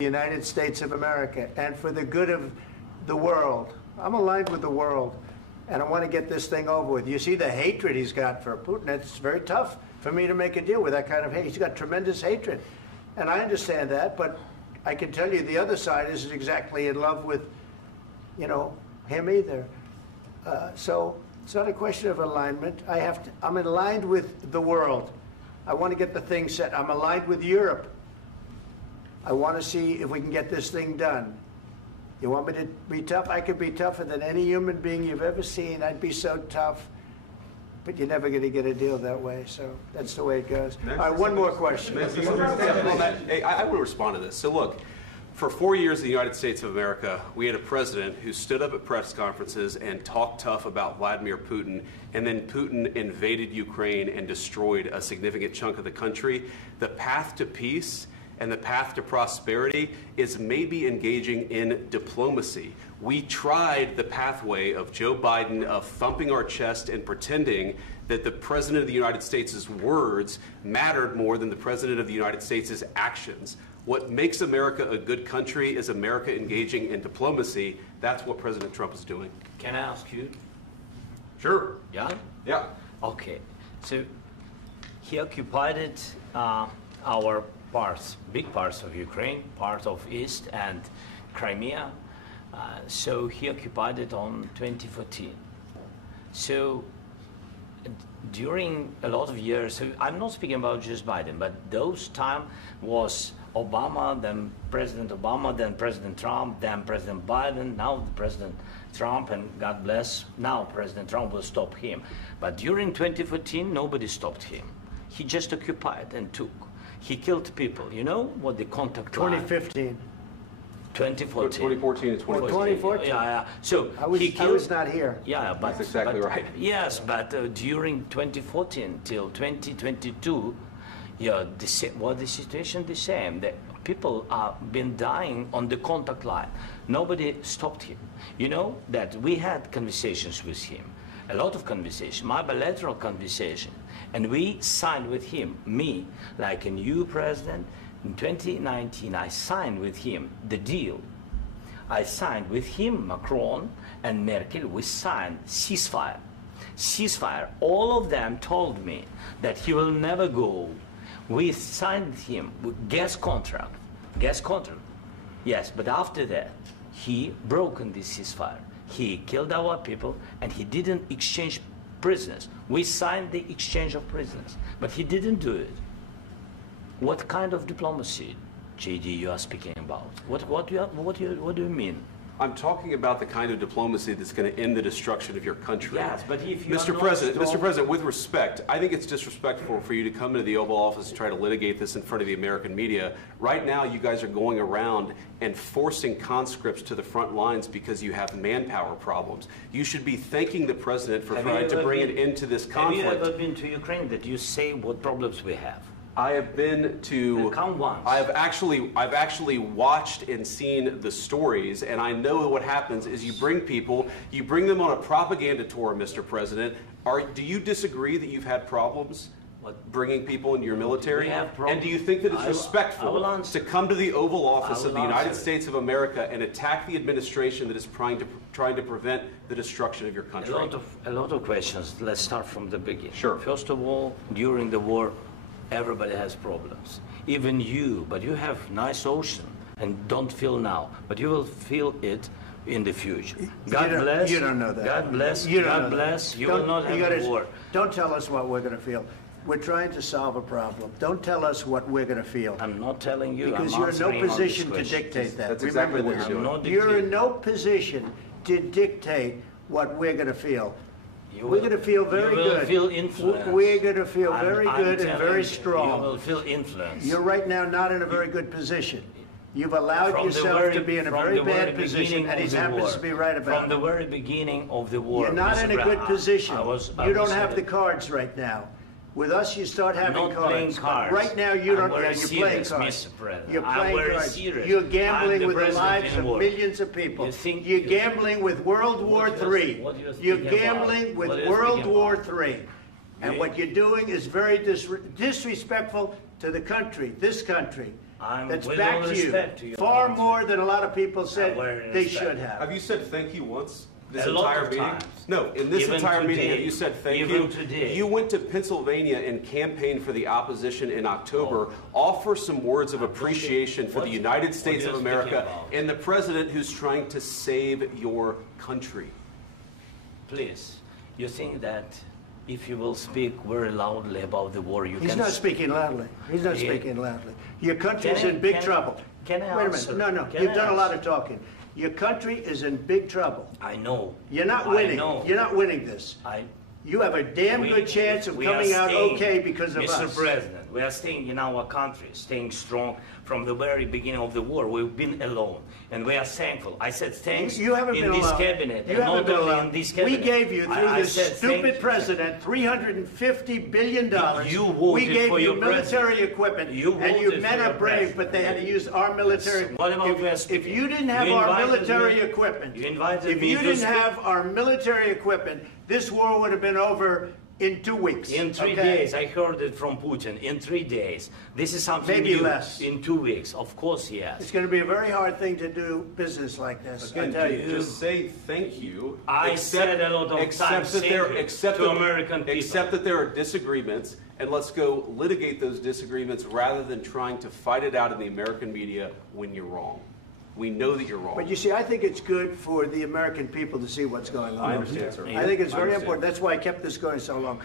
the United States of America and for the good of the world. I'm aligned with the world, and I want to get this thing over with. You see the hatred he's got for Putin. It's very tough for me to make a deal with that kind of hate. He's got tremendous hatred, and I understand that, but I can tell you the other side isn't exactly in love with, you know, him either. So it's not a question of alignment. I'm aligned with the world. I want to get the thing set. I'm aligned with Europe. I want to see if we can get this thing done. You want me to be tough? I could be tougher than any human being you've ever seen. I'd be so tough. But you're never going to get a deal that way. So that's the way it goes. All right, one more question. Hey, I will respond to this. So look, for 4 years in the United States of America, we had a president who stood up at press conferences and talked tough about Vladimir Putin, and then Putin invaded Ukraine and destroyed a significant chunk of the country. The path to peace and the path to prosperity is maybe engaging in diplomacy. We tried the pathway of Joe Biden of thumping our chest and pretending that the President of the United States' words mattered more than the President of the United States' actions. What makes America a good country is America engaging in diplomacy. That's what President Trump is doing. Can I ask you? Sure. Yeah? Yeah. Okay. So he occupied our parts, big parts of Ukraine, part of East and Crimea. So he occupied it on 2014. So during a lot of years, so I'm not speaking about just Biden, but those time was Obama, then President Obama, then President Trump, then President Biden, now President Trump, and God bless, now President Trump will stop him. But during 2014, nobody stopped him. He just occupied and took. He killed people. You know what the contact 2015. 2014. 2014 and 2014. Yeah. So I was not here. Yeah, but that's exactly right. Yes, but during 2014 till 2022, yeah, the situation the same. The people have been dying on the contact line. Nobody stopped him. You know that we had conversations with him, a lot of conversation, my bilateral conversation, and we signed with him, me, like a new president. In 2019, I signed with him the deal. I signed with him, Macron and Merkel, we signed ceasefire. Ceasefire. All of them told me that he will never go. We signed with him with gas contract. Gas contract. Yes, but after that, he broken this ceasefire. He killed our people and he didn't exchange prisoners. We signed the exchange of prisoners, but he didn't do it. What kind of diplomacy, JD, you are speaking about? What do you mean? I'm talking about the kind of diplomacy that's going to end the destruction of your country. Yes, but if you Mr. President, with respect, I think it's disrespectful for you to come into the Oval Office and try to litigate this in front of the American media. Right now, you guys are going around and forcing conscripts to the front lines because you have manpower problems. You should be thanking the President for trying to bring an end to this conflict. Have you ever been to Ukraine that you say what problems we have? I have been to. Count once. I've actually watched and seen the stories, and I know what happens is you bring people, you bring them on a propaganda tour, Mr. President. Do you disagree that you've had problems bringing people into your military? And do you think that it's respectful to come to the Oval Office of the United States of America and attack the administration that is trying to prevent the destruction of your country? A lot of questions. Let's start from the beginning. Sure. First of all, during the war, everybody has problems, even you, but you have nice ocean and don't feel now, but you will feel it in the future. God bless. You don't know that. God bless. You God bless. You will not have war. Don't tell us what we're going to feel. We're trying to solve a problem. Don't tell us what we're going to feel. I'm not telling you. Because you're in no position to dictate that. That's exactly what you're doing. You're in no position to dictate what we're going to feel. We're going to feel very good. You will feel influence. We're going to feel very good and very strong. You will feel influence. You're right now not in a very good position. You've allowed yourself to be in a very bad position, and he happens to be right about it. From the very beginning of the war. You're not in a good position. You don't have the cards right now. With us, you start having cards. Right now, you don't. You're playing cards. You're playing cards. You're gambling with the lives of millions of people. You're gambling with World War III. You're gambling with World War III. And what you're doing is very disrespectful to the country, this country, that's with backed all respect to you your far answer. more than a lot of people said they should Have have. you said thank you once? This A lot entire of meeting? times. No, in this Even entire meeting, today. have you said thank Even you? today. You went to Pennsylvania and campaigned for the opposition in October. Offer some words of appreciation for the United States what of are you speaking America about? and the president who's trying to save your country. Please, you think that if you will speak very loudly about the war, you He's can... not speaking loudly. He's not Yeah. speaking loudly. Your country's Can I- in big can I- trouble. can I Wait a answer? minute. No, Can you've I done a lot answer? of talking. Your country is in big trouble. I know. You're not I winning. know. You're not winning this. You have a damn good chance of we coming are out staying, okay because of Mr. us. President, we are staying in our country, staying strong from the very beginning of the war. We've been alone, and we are thankful. I said thanks You haven't in been this alone. cabinet, You and haven't not been only alone. in this We cabinet. gave you, through I this said thank stupid you. president, $350 billion. You We voted gave for you your military president. equipment, You and you voted men for are your brave, president. but they had to use our military. What about you If you didn't have You our invited military me- equipment, you invited if me you to didn't speak- have our military equipment, this war would have been over in 2 weeks. In 3 okay? days, I heard it from Putin. In 3 days, this is something Maybe new. less. In 2 weeks, of course, yes. It's going to be a very hard thing to do business like this. I Again, tell you. just say thank you. I said a lot of times thank you to American people. Accept that there are disagreements, and let's go litigate those disagreements rather than trying to fight it out in the American media when you're wrong. We know that you're wrong. But you see, I think it's good for the American people to see what's going on. I understand, sir. I think it's I very understand. important. That's why I kept this going so long.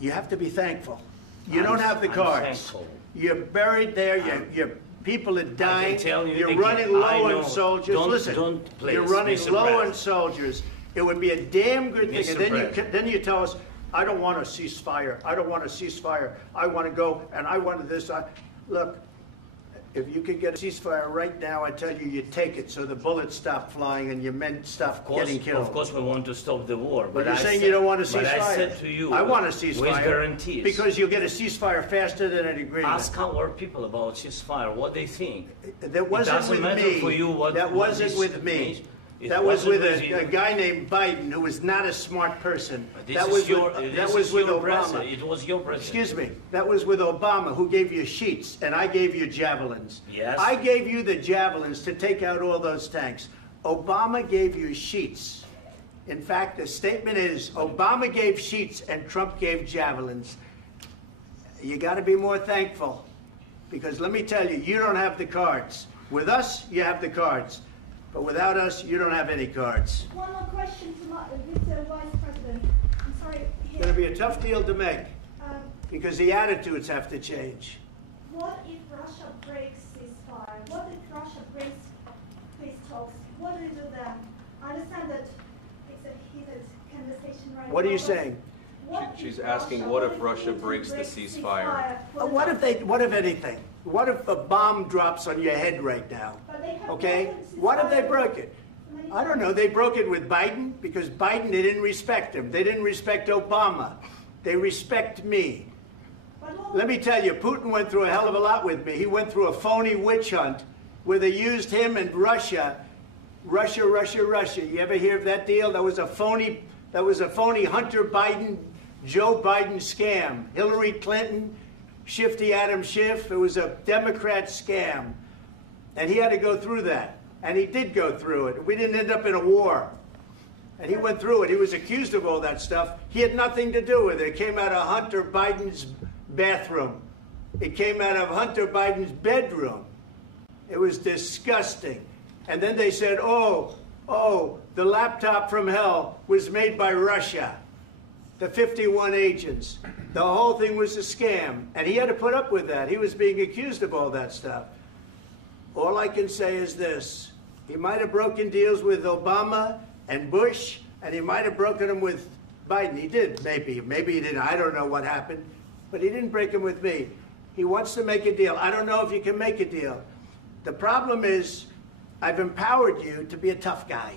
You have to be thankful. You I'm- don't have the I'm cards. thankful. You're buried there. Your people are dying. tell you You're again, running low I know. on soldiers. Don't- Listen, don't, please, you're running Mr. low on President. soldiers. It would be a damn good thing. Mr. And then President. then you tell us, I don't want a ceasefire. I don't want a ceasefire. I want to go, and I want this. Look, if you could get a ceasefire right now, I tell you, you take it so the bullets stop flying and your men stop getting killed. Of course, we want to stop the war. But But you're I saying said- you don't want a ceasefire. But I said to you, I want a with ceasefire. guarantees. Because you'll get a ceasefire faster than an agreement. Ask our people about ceasefire, what they think. That wasn't doesn't with matter me. for you what- that what wasn't this with me. means. It That was wasn't with with you. a guy named Biden who was not a smart person. This That is was your, with, this that was is with your Obama. president. It was your president. Excuse me. That was with Obama, who gave you sheets, and I gave you javelins. Yes. I gave you the javelins to take out all those tanks. Obama gave you sheets. In fact, the statement is Obama gave sheets and Trump gave javelins. You got to be more thankful, because let me tell you, you don't have the cards. With us, you have the cards. But without us, you don't have any cards. One more question to Mr. Vice President. I'm sorry. It's going to be a tough deal to make, Um, because the attitudes have to change. what if Russia breaks ceasefire? What if Russia breaks peace talks? What do you do then? I understand that it's a heated conversation right now. What are you but saying? what She's if asking, Russia- what if Russia Putin breaks the ceasefire? for the What talks? if anything? What if a bomb drops on your head right now? But they have Okay? broken What if they ceasefire broke it? many I don't know. They broke it with Biden because Biden, they didn't respect him. They didn't respect Obama. They respect me. But what- Let me tell you, Putin went through a hell of a lot with me. He went through a phony witch hunt where they used him and Russia. Russia. You ever hear of that deal? That was a phony Hunter Biden, Joe Biden scam. Hillary Clinton, Shifty Adam Schiff. It was a Democrat scam. And he had to go through that. And he did go through it. We didn't end up in a war. And he went through it. He was accused of all that stuff. He had nothing to do with it. It came out of Hunter Biden's bathroom. It came out of Hunter Biden's bedroom. It was disgusting. And then they said, oh, the laptop from hell was made by Russia. The 51 agents. The whole thing was a scam. And he had to put up with that. He was being accused of all that stuff. All I can say is this. He might have broken deals with Obama and Bush, and he might have broken them with Biden. He did, maybe. Maybe he didn't. I don't know what happened. But he didn't break them with me. He wants to make a deal. I don't know if you can make a deal. The problem is I've empowered you to be a tough guy.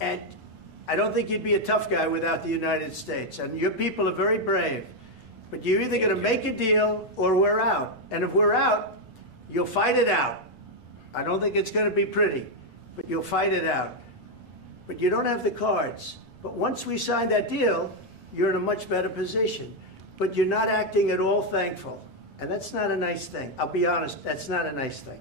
And I don't think you'd be a tough guy without the United States. And your people are very brave. But you're either going to make a deal or we're out. And if we're out, you'll fight it out. I don't think it's going to be pretty, but you'll fight it out. But you don't have the cards. But once we sign that deal, you're in a much better position. But you're not acting at all thankful. And that's not a nice thing. I'll be honest, that's not a nice thing.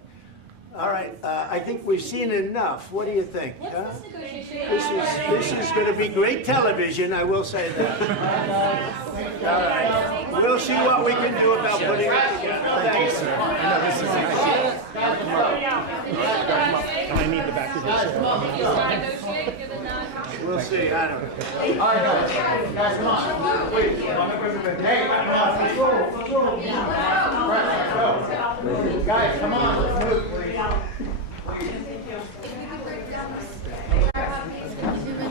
All right, I think we've seen enough. What do you think? Huh? This is going to be great television, I will say that. All right. We'll see what we can do about putting it together. Thank you, sir. I know this is and I need the back of the We'll see. I don't know. All right, guys, come on. Please. Hey, let's go. Guys, come on. Let's move, please.